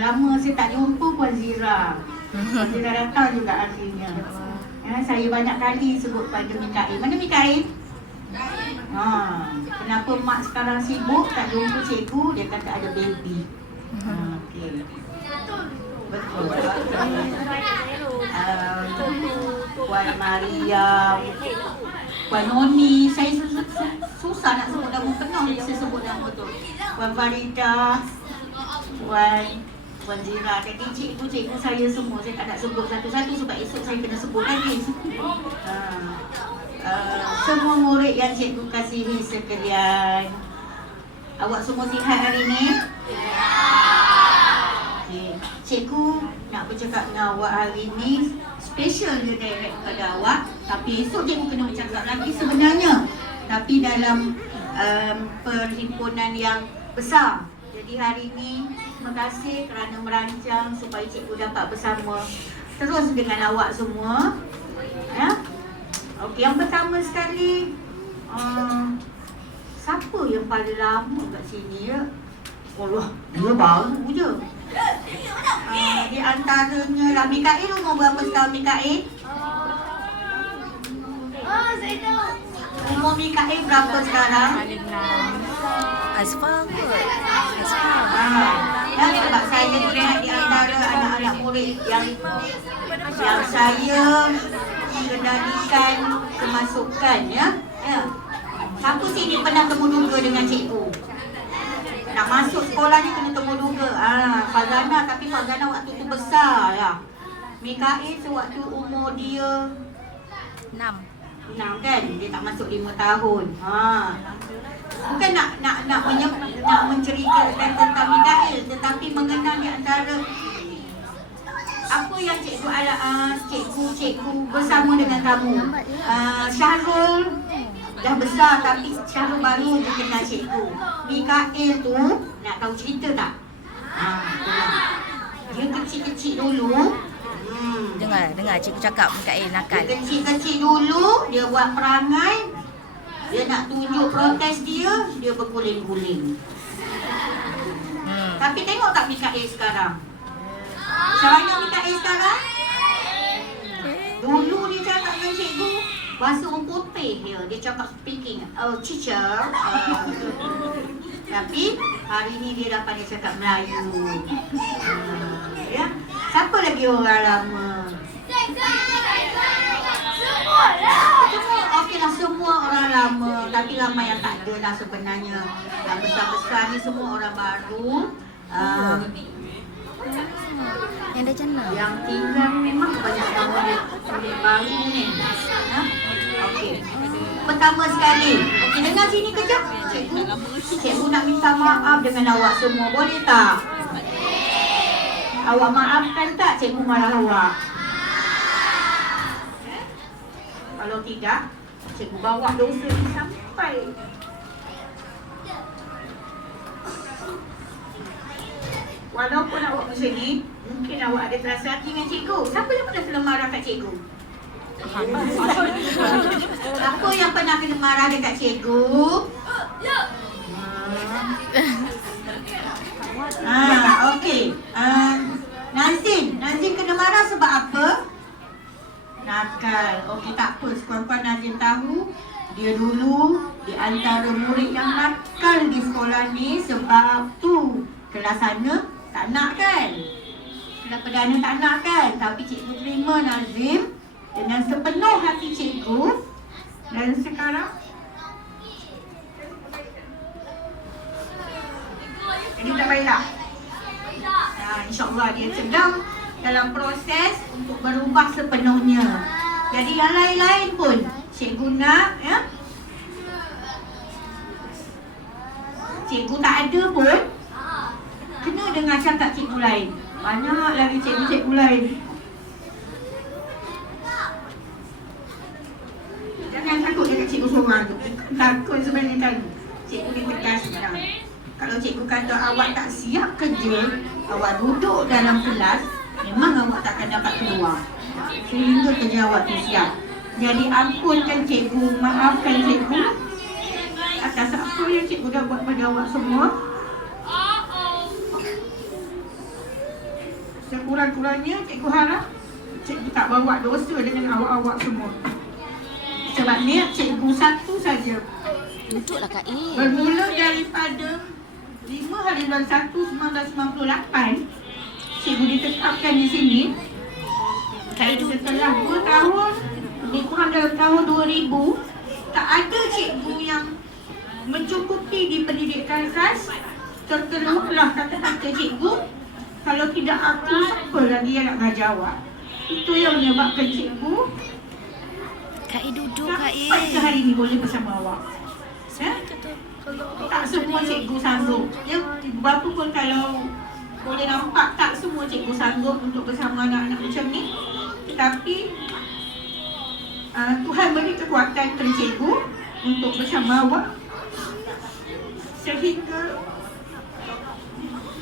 Lama saya tak jumpa Puan Zira. Puan Zira datang juga akhirnya. Saya banyak kali sebut pada Mikael. Mana Mikael? Kenapa mak sekarang sibuk tak jumpa cikgu? Dia kata ada baby. Okey. Betul. Puan Maria, Puan Noni, saya susah nak sebut nama penuh, saya sebut nama tu. Puan Farida, Puan Zira. Jadi cikgu saya semua, saya tak nak sebut satu-satu sebab esok saya kena sebut lagi. Semua murid yang cikgu kasihi sekalian, awak semua sihat hari ni? Okay. Cikgu nak bercakap dengan awak hari ni special je direct kepada awak. Tapi esok cikgu kena bercakap lagi sebenarnya, tapi dalam perhimpunan yang besar. Jadi hari ni terima kasih kerana merancang supaya cikgu dapat bersama terus dengan awak semua. Okey, yang pertama sekali, siapa yang paling lama kat sini ya? Allah, dia baru je. Di antaranya lah Mikael, umur berapa sekarang Mikael? Saya tahu. Umur Mikael berapa sekarang? Asfar kot. Dan sebab saya lihat di antara anak-anak murid yang saya kendalikan kemasukan ya. Siapa sini pernah temu duga dengan cikgu? Nak masuk sekolah ni kena temu duga. Fazana, tapi Fazana waktu tu besar lah. Mikael sewaktu umur dia 6 kan? Dia tak masuk 5 tahun. Bukan nak menceritakan tentang Mikael, tetapi mengenal di antara apa yang cikgu bersama dengan kamu. Syahrul dah besar tapi Syahrul baru dia kenal cikgu. Mikael tu nak tahu cerita tak? Dia kecil-kecil dulu. Dengar cikgu cakap Mikael nakal. Dia kecil-kecil dulu, dia buat perangai. Dia nak tunjuk protes dia berguling-guling. Tapi tengok tak Mikael sekarang? Macam mana Mikael sekarang? Dulu dia cakap dengan cikgu bahasa orang putih dia cakap speaking. Teacher. Tapi hari ni dia dah pandai cakap Melayu. Ya. Siapa lagi orang lama? Okeylah, semua orang lama. Tapi lama yang tak ada lah sebenarnya. Yang besar-besar ni semua orang baru. Yang dah jenam. Yang tinggal memang kebanyakan murid baru ni. Okey. Pertama sekali, okey, dengar sini kejap. Cikgu nak minta maaf dengan awak semua, boleh tak? Awak maafkan tak cikgu marah awak? Kalau tidak, cikgu bawa dosa ni sampai. Walaupun awak macam ni, mungkin awak ada terasa hati dengan cikgu. Siapa yang pernah kena marah kat cikgu? Siapa yang pernah kena marah dekat cikgu? Okey. Nazin kena marah sebab apa? Nakal. Okey, tak apa. Sekurang-kurang Nazin tahu dia dulu di antara murid yang nakal di sekolah ni. Sebab tu kelas sana tak nak kan? Kelas perdana tak nak kan? Tapi cikgu terima Nazim dengan sepenuh hati cikgu. Dan sekarang ini dah baik tak? InsyaAllah dia sedang dalam proses untuk berubah sepenuhnya. Jadi yang lain-lain pun cikgu nak ya. Cikgu tak ada pun kena dengar cakap cikgu lain. Banyak lagi cikgu-cikgu lain. Jangan takut dekat cikgu seorang tu. Takut sebenarnya kan. Cikgu ni tegas sebenarnya. Kalau cikgu kata awak tak siap kerja, awak duduk dalam kelas, memang awak takkan dapat keluar sehingga kerja awak tu siap. Jadi ampunkan cikgu, maafkan cikgu atas apa yang cikgu dah buat pada awak semua. sekurang-kurangnya cikgu harap cikgu tak bawa dosa dengan awak-awak semua. Sebab niat cikgu satu saja. Duduklah Kak A. Bermula daripada 5 hari bulan 1 1998, cikgu ditetapkan di sini. Dan setelah 2 tahun, lebih kurang dalam tahun 2000, tak ada cikgu yang mencukupi di pendidikan khas. Terkeluarlah kata-kata cikgu, kalau tidak aku, siapa lagi yang nak mengajar awak? Itu yang menyebabkan cikgu Kak A duduk Kak A. sampai ke hari ini boleh bersama awak. Tak semua cikgu sanggup. Ya, berapa pun kalau boleh nampak, tak semua cikgu sanggup untuk bersama anak-anak macam ni. Tetapi Tuhan beri kekuatan kepada cikgu untuk bersama awak, sehingga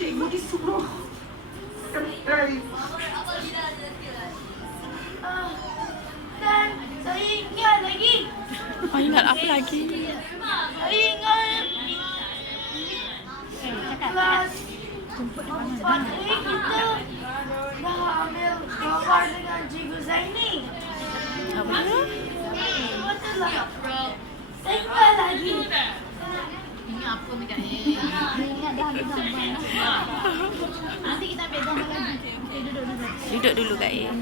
cikgu disuruh sampai. Dan saya ingat lagi. Ingat apa lagi? Saya ingat kelas 4 ni kita dah ambil gambar dengan Cikgu Zaini. Apa dia? Betul lah. Saya ingat lagi. Ingat apa dekat ni? Ingat dah ambil gambar. Nanti kita ambil gambar lagi. Okey, duduk. Duduk dulu Kak A.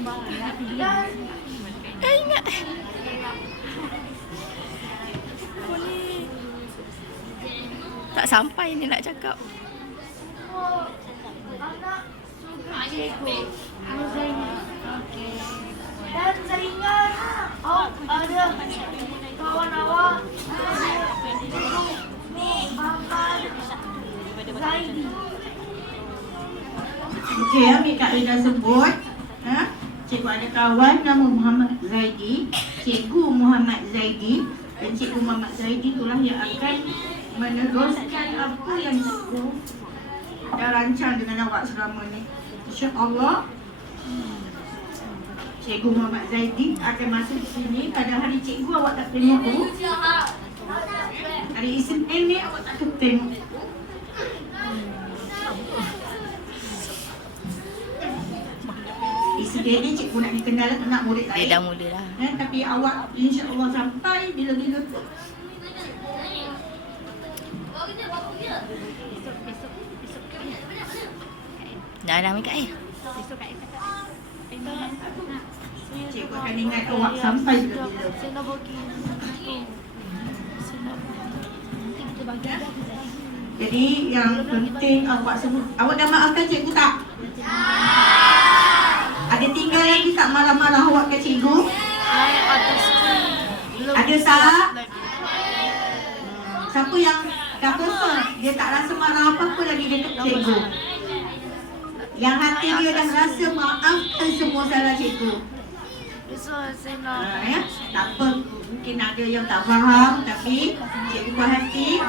Dan Ingat. Tak sampai ni nak cakap. semua anak suka Cikgu Zaini. Dan saya ingat ada kawan awak Cikgu Muhammad Zaidi. Okey, ambil Kak Ida sebut. Cikgu ada kawan nama Muhammad Zaidi. Cikgu Muhammad Zaidi. Dan Cikgu Muhammad Zaidi itulah yang akan meneruskan apa yang cikgu dah rancang dengan awak selama ni. InsyaAllah Cikgu Muhammad Zaidi akan masuk di sini pada hari cikgu awak tak tengok tu. Hari Isnin ni awak tak tengok. Isnin ni cikgu nak dikenal anak murid lain. Dia dah mula dah. Tapi awak insya-Allah sampai bila-bila tu. Dah ambil Kak A. Cikgu akan ingat awak sampai bila-bila. Saya nak bagi. Jadi yang penting awak semua, awak dah maafkan cikgu tak? Ada tinggal lagi tak marah-marah awak ke cikgu? Ada tak? Siapa yang dah confirm dia tak rasa marah apa-apa lagi dekat cikgu? Yang hati dia dah rasa maafkan semua salah cikgu. Saya nak. Ya, tak apa, mungkin ada yang tak faham tapi cikgu puas hati.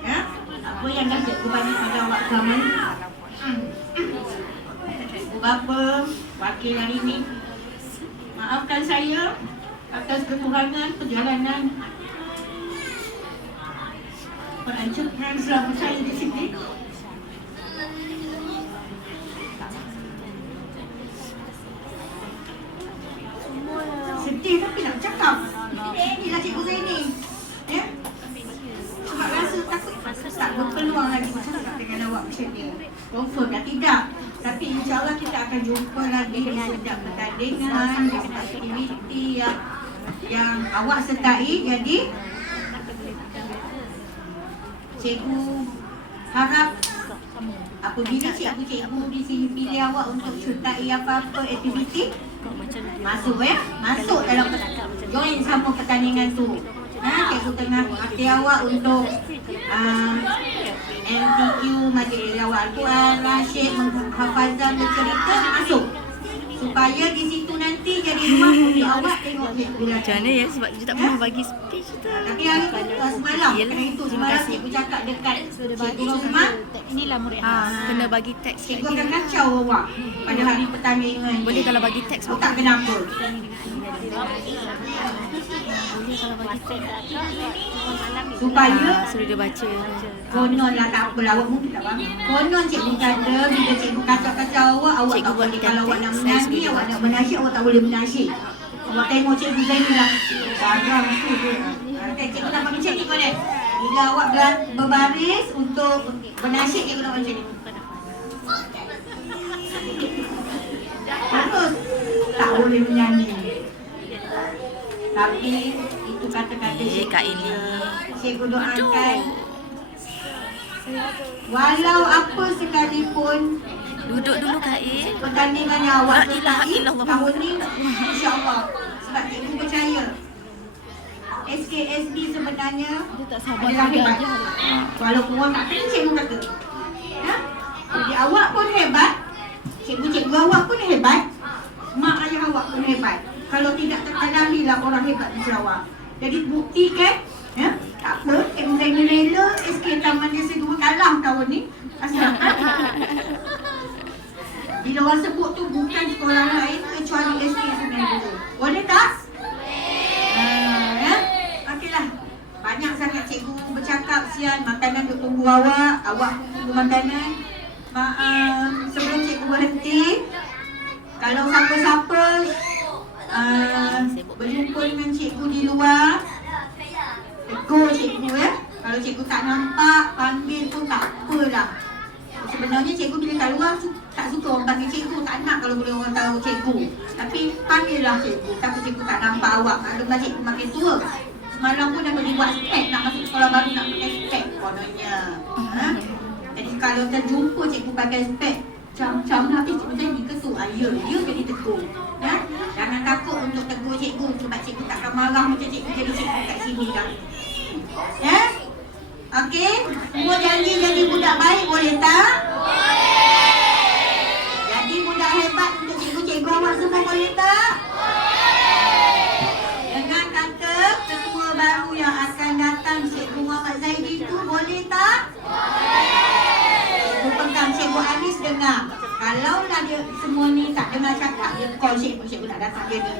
Ya, apa yang dah cikgu bagi pada awak selama ni. Cikgu bapa, wakil hari ini, maafkan saya atas kekurangan perjalanan perancangan selama saya di sini. Sedih tapi nak cakap. Inilah cikgu Zaini. Ya? Sebab rasa takut tak berpeluang lagi bercakap dengan awak macam ni. Confirm dah tidak. Tapi insyaAllah kita akan jumpa lagi di setiap pertandingan, di aktiviti yang awak sertai. Jadi cikgu harap apabila cikgu-cikgu di sini pilih awak untuk sertai apa-apa aktiviti, masuk masuk dalam join sama pertandingan tu. Cikgu tengah hati awak untuk MTQ, majlis tilawah Al-Quran, Rashid, menghafazan, bercerita, masuk. Supaya di situ nanti jadi rumah bagi awak tengok cikgu lah. Macam mana ya? Sebab dia tak pernah bagi speech tu. Tapi hari tu semalam, itu semalam cikgu cakap dekat Cikgu Rosman, Inilah murid. Kena bagi teks cikgu akan kacau awak pada hari pertandingan. Boleh kalau bagi teks Awak tak kenapa. Boleh kalau bagi teks. Supaya Suruh dia baca. konon lah tak apalah, awak mungkin tak faham. Konon cikgu kata bila cikgu kacau-kacau awak, awak Cikgu tak buat boleh. Kalau awak nak saya menyanyi, sebagai awak nak wakil. menasyid, awak tak boleh menasyid. Awak tengok cikgu Zaini lah. Sarang tu je. Okay, cikgu nak buat macam ni kau ni. Bila awak berbaris untuk menasyid, cikgu nak buat macam ni. Terus tak boleh menyanyi. Tapi itu kata-kata Kak Ili. Cikgu doakan walau apa sekalipun Duduk dulu Kak Il. pertandingan yang awak La ilaha sertai illallah. tahun ni, insya-Allah. Sebab cikgu percaya SKSD sebenarnya adalah hebat. Walaupun orang tak kena, cikgu kata. Ya? Jadi awak pun hebat, cikgu-cikgu awak pun hebat, mak ayah awak pun hebat. Kalau tidak terkadalilah orang hebat di Sarawak. Jadi buktikan, ya? Tak apa, cikgu Zaini rela SK Taman Desa 2 kalah tahun ni. Asalkan bila orang sebut tu bukan sekolah lain kecuali SK Sungai Buloh. Boleh tak? Ya? Okeylah. Banyak sangat cikgu bercakap sian, makanan duk tunggu awak, awak tunggu makanan. Sebelum cikgu berhenti, kalau siapa-siapa berjumpa dengan cikgu di luar, tegur cikgu ya. Kalau cikgu tak nampak, panggil pun tak apalah. Sebenarnya cikgu bila kat luar tak suka orang panggil cikgu, tak nak kalau boleh orang tahu cikgu. Tapi panggillah cikgu, tapi cikgu tak nampak awak. Maklumlah cikgu makin tua. Semalam pun dah boleh buat spek, nak masuk sekolah baru nak pakai spek kononnya. Jadi kalau terjumpa cikgu pakai spek, macam lah, cikgu Zaini ke tu? Ya, dia jadi tegur. Ya? Jangan takut untuk tegur cikgu sebab cikgu takkan marah macam cikgu jadi cikgu kat sini dah. Ya? Okey? Semua janji jadi budak baik, boleh tak? Jadi budak hebat untuk cikgu-cikgu awak semua, boleh tak? Dengan kata ketua baru yang akan datang, Cikgu Muhammad Zaidi tu, boleh tak? Cikgu pegang, Cikgu Anis dengar. Kalaulah dia semua ni tak dengar cakap, dia call cikgu, cikgu nak datang dia ni.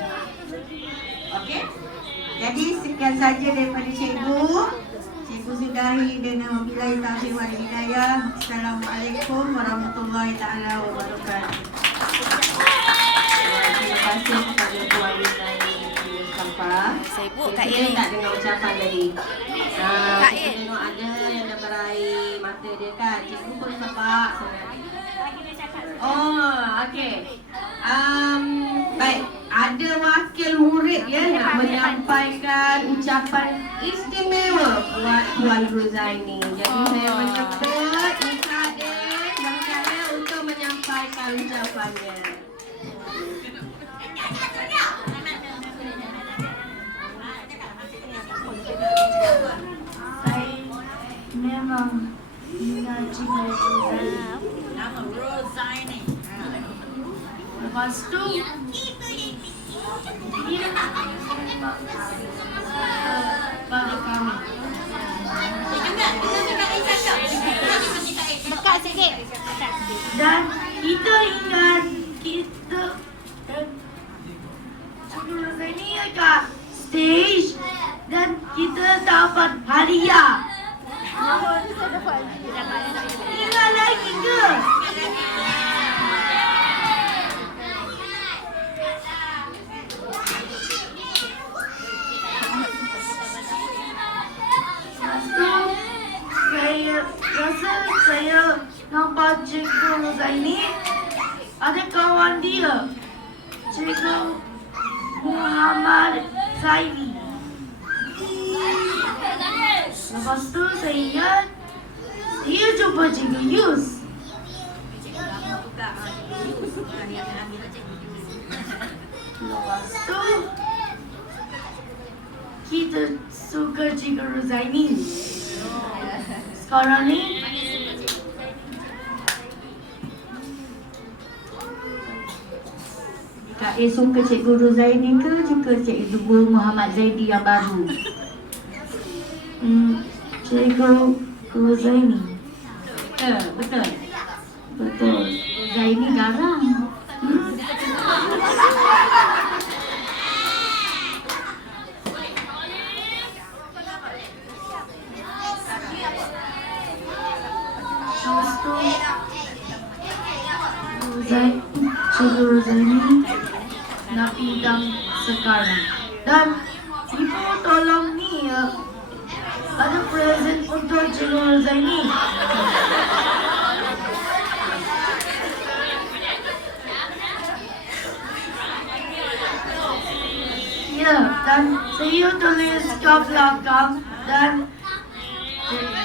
Okey? Jadi sekian saja daripada cikgu. Cikgu sudahi dengan wabillahi taufiq wal hidayah. Assalamualaikum warahmatullahi taala wabarakatuh. Terima kasih kepada Puan Zaini Mustafa. Saya buat Kak Saya Il. tak dengar ucapan tadi. Kak Kita Il. tengok ada yang dah berair mata dia kan. Cikgu pun nampak sangat. Oh, okey. Baik, ada wakil murid ya nak menyampaikan ucapan istimewa buat Puan Rozaini. Jadi saya menjemput Nisa Adin dan saya untuk menyampaikan ucapannya. Saya memang mengaji Rozaini. Nama Rozaini. Lepas tu dia balik kami. Dekat sikit. Dan kita ingat kita sebelum ini kat stage dan kita dapat hadiah. Ingat lagi ke? Saya rasa saya nampak Cikgu Rozaini ada kawan dia, Cikgu Muhammad Zaidi. Lepas tu saya ingat dia jumpa Cikgu Yus. Lepas tu kita suka Cikgu Rozaini. Sekarang ni Kak A suka Cikgu Rozaini ke suka Cikgu Muhammad Zaidi yang baru? Cikgu Rozaini. Betul. Betul. Zaini garang. Lepas tu Rozaini Cikgu Rosaini Napidang sekarang. Dan Ibu tolong ni ada present untuk Cikgu Rosaini. Ya, dan saya tulis ke belakang dan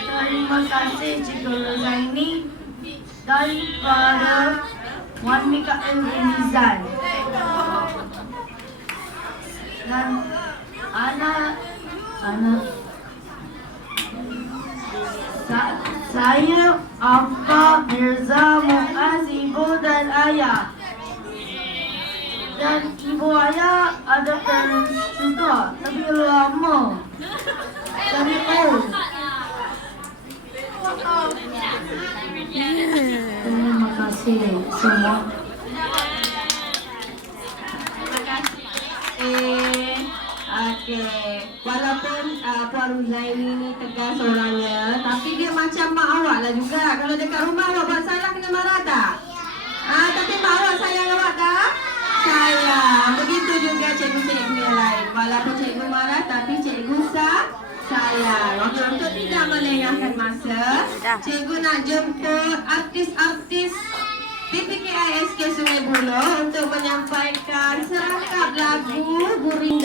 terima kasih Cikgu Rosaini daripada Wan Mikael Rizal. Dan saya Abah Mirza Muaz, ibu dan ayah. Dan ibu ayah ada parents juga, tapi lama. Dari old. Terima kasih semua. Terima kasih. Okey. Walaupun Puan Rosaini ni tegas orangnya, tapi dia macam mak awak lah juga. Kalau dekat rumah awak buat salah kena marah tak? Tapi mak awak sayang awak tak? Sayang. Begitu juga cikgu-cikgu yang lain. Walaupun cikgu marah tapi cikgu sayang. Okey, untuk tidak melengahkan masa, cikgu nak jemput artis-artis PPKISK Sungai Buloh untuk menyampaikan serangkap lagu Gurinda.